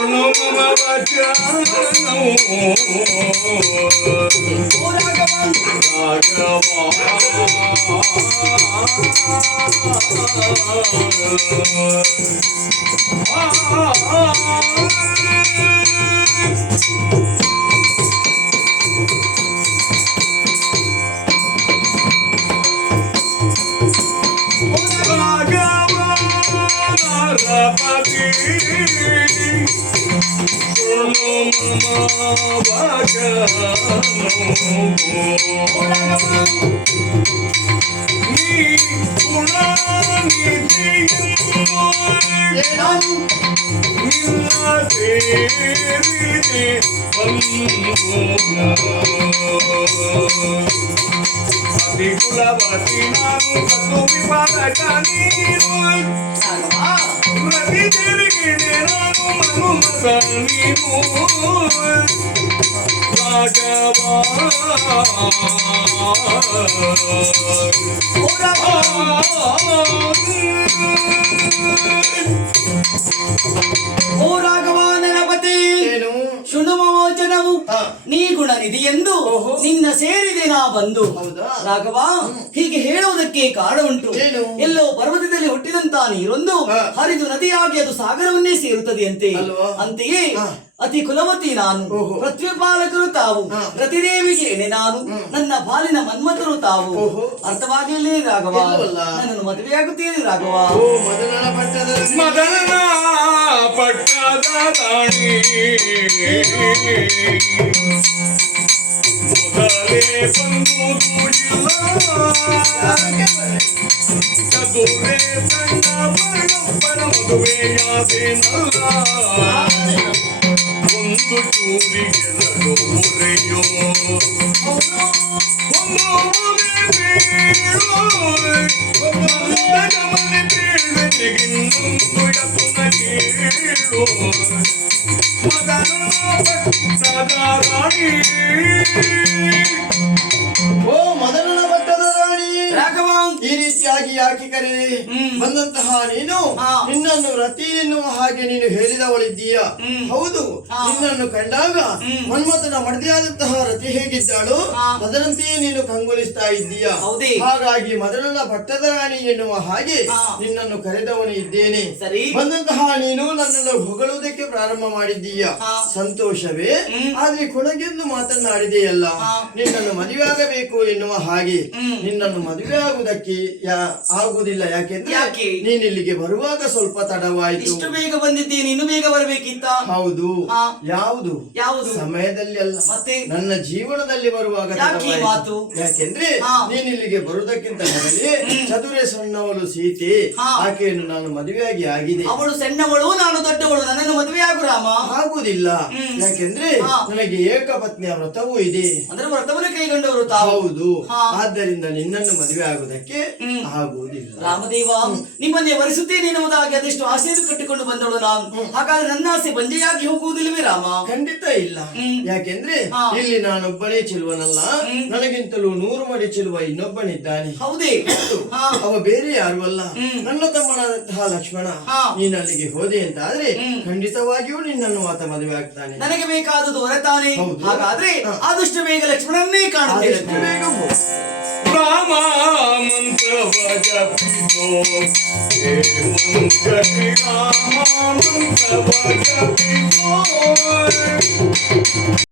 ಶೃಣು ಮಮ ವಚನಂ ಕುಲವತಿ ನಾನು ಕತ್ತು ವಿಪಾದಕ ನೀನು ಪ್ರತಿ ದೇವಿಗೆ ನಾನು ಮನುಮಗ ನೀನು ರಾಘವ ಓ ರಾಘವ ನರಪತಿ ಶೃಣು ಮಮ ವಚನವು ನೀ ಗುಣನಿಧಿ ಎಂದು ನಿನ್ನ ಸೇರಿದೆ ನಾ ಬಂದು. ರಾಘವ ಹೀಗೆ ಹೇಳುವುದಕ್ಕೆ ಕಾರಣ ಉಂಟು. ಎಲ್ಲೋ ಪರ್ವತದಲ್ಲಿ ಹುಟ್ಟಿದಂತ ನೀರೊಂದು ಹರಿದು ನದಿಯಾಗಿ ಅದು ಸಾಗರವನ್ನೇ ಸೇರುತ್ತದೆ ಅಂತೆಯೇ ಅತಿ ಕುಲವತಿ ನಾನು, ಪ್ರತಿಪಾಲಕರು ತಾವು, ಪ್ರತಿದೇವಿಗೆ ಎಣೆ ನಾನು, ನನ್ನ ಪಾಲಿನ ಮನ್ಮಥರು ತಾವು. ಅರ್ಥವಾಗಲಿಲ್ಲ ರಾಘವ, ನನ್ನನ್ನು ಮದುವೆಯಾಗುತ್ತೇನೆ ರಾಘವ. ಮದನ ಪಟ್ಟದ ರಾಣಿ ಮೊದಲೇ ಬಂದು ಕೂಡಿಲ್ಲ ಚದುರೆ ಸಣ್ಣ ಬಣ್ಣಪ್ಪನ ಮದುವೆಯಾದೇನಲ್ಲ ಒಂದು ಚೂರಿಗೆ ರಡೋರೆಯೋ ಮನೆ ಬೀಳ್ವೆಗಿನ್ನೊಂದು ಯಪುನ ಕೀಳು ಮದನ ಪಟ್ಟದ ರಾಣಿ. ಓ ಮದನನ ಪಟ್ಟದ ರಾಣಿ ರಾಘವ, ಈ ರೀತಿಯಾಗಿ ಯಾಕೆ ಕರೆ ಬಂದಂತಹ ನೀನು ನಿನ್ನನ್ನು ರತಿ ಎನ್ನುವ ಹಾಗೆ ನೀನು ಹೇಳಿದವಳಿದ್ದೀಯ. ಹೌದು, ನಿನ್ನನ್ನು ಕಂಡಾಗ ಮನ್ಮಥನ ಮಡದಿಯಾದಂತಹ ರತಿ ಹೇಗಿದ್ದಾಳು ಅದರಂತೆಯೇ ನೀನು ಕಂಗೊಳಿಸ್ತಾ ಇದ್ದೀಯ. ಹಾಗಾಗಿ ಮದನನ ಪಟ್ಟದ ರಾಣಿ ಎನ್ನುವ ಹಾಗೆ ನಿನ್ನನ್ನು ಕರೆದವನು ಇದ್ದೇನೆ. ಬಂದಂತಹ ನೀನು ನನ್ನನ್ನು ಹೊಗಳುವುದಕ್ಕೆ ಪ್ರಾರಂಭ ಮಾಡಿದ್ದೀಯ, ಸಂತೋಷವೇ. ಆದ್ರೆ ಕೊಳಗೆಂದು ಮಾತನಾಡಿದೆಯಲ್ಲ, ನಿನ್ನನ್ನು ಮದುವೆ ಆಗಬೇಕು ಎನ್ನುವ ಹಾಗೆ. ನಿನ್ನನ್ನು ಮದುವೆ ಆಗುವುದಕ್ಕೆ ಆಗುವುದಿಲ್ಲ. ಯಾಕೆಂದ್ರೆ ನೀನ್ ಇಲ್ಲಿಗೆ ಬರುವಾಗ ಸ್ವಲ್ಪ ತಡವಾಯಿತು. ಇಷ್ಟು ಬೇಗ ಬಂದಿದ್ದೇನೆ, ಇನ್ನು ಬೇಗ ಬರಬೇಕಿತ್ತ? ಹೌದು. ಯಾವುದು ಸಮಯದಲ್ಲಿ ಅಲ್ಲ, ಮತ್ತೆ ನನ್ನ ಜೀವನದಲ್ಲಿ ಬರುವಾಗ ತಡವಾಯಿತು. ಯಾಕೆಂದ್ರೆ ನೀನ್ ಇಲ್ಲಿಗೆ ಬರುವುದಕ್ಕಿಂತ ಮೊದಲೇ ಚದುರೆ ಸಣ್ಣವಳು ಸೀತೆ, ಆಕೆಯನ್ನು ನಾನು ಮದುವೆಯಾಗಿ ಆಗಿದೆ. ಅವಳು ಸಣ್ಣವಳು, ನಾನು ದೊಡ್ಡವಳು, ನನ್ನನ್ನು ಮದುವೆ ಆಗು ರಾಮ. ಆಗುವುದಿಲ್ಲ. ಯಾಕೆಂದ್ರೆ ನನಗೆ ಏಕಪತ್ನಿಯ ವ್ರತವೂ ಇದೆ. ಅಂದ್ರೆ ವ್ರತವನ್ನು ಕೈಗೊಂಡವರು ತಾವು. ಹೌದು. ಆದ್ದರಿಂದ ನಿನ್ನನ್ನು ಮದುವೆ ಆಗುವುದಕ್ಕೆ ಆಗುವುದಿಲ್ಲ. ರಾಮದೇವ, ನಿಮ್ಮನ್ನೇ ವರಿಸುತ್ತೇನೆ ಎನ್ನುವುದಾಗಿ ಅದೆಷ್ಟು ಆಸೆಯನ್ನು ಕಟ್ಟಿಕೊಂಡು ಬಂದವಳು ನಾನು. ಹಾಗಾದ್ರೆ ನನ್ನ ಆಸೆ ಬಂಜೆಯಾಗಿ ಹೋಗುವುದಿಲ್ಲವೇ ರಾಮ? ಖಂಡಿತ ಇಲ್ಲ. ಯಾಕೆಂದ್ರೆ ಇಲ್ಲಿ ನಾನೊಬ್ಬನೇ ಚೆಲುವನಲ್ಲ, ನನಗಿಂತಲೂ 100 ಮಡಿ ಚೆಲುವ ಇನ್ನೊಬ್ಬನಿದ್ದಾನೆ. ಹೌದೇ? ಅವ ಬೇರೆ ಯಾರು ಅಲ್ಲ, ನನ್ನ ತಮ್ಮನಾದಂತಹ ಲಕ್ಷ್ಮಣ. ನೀನ್ ಅಲ್ಲಿಗೆ ಹೋದೆ ಅಂತ ಆದ್ರೆ ಖಂಡಿತವಾಗಿಯೂ ನಿನ್ನನ್ನು ಆತ ಮದುವೆ ಆಗ್ತಾನೆ. ನನಗೆ ಬೇಕಾದದ್ದು ಹೊರತಾನೆ. ಹಾಗಾದ್ರೆ ಆದಷ್ಟು ಬೇಗ ಲಕ್ಷ್ಮಣನ್ನೇ ಕಾಣುತ್ತೇನೆ. ರಾಮ ಮಂತ್ರವ ಜಪಿಸೋ ರಾಮ ಮಂತ್ರವ ಜಪಿಸೋ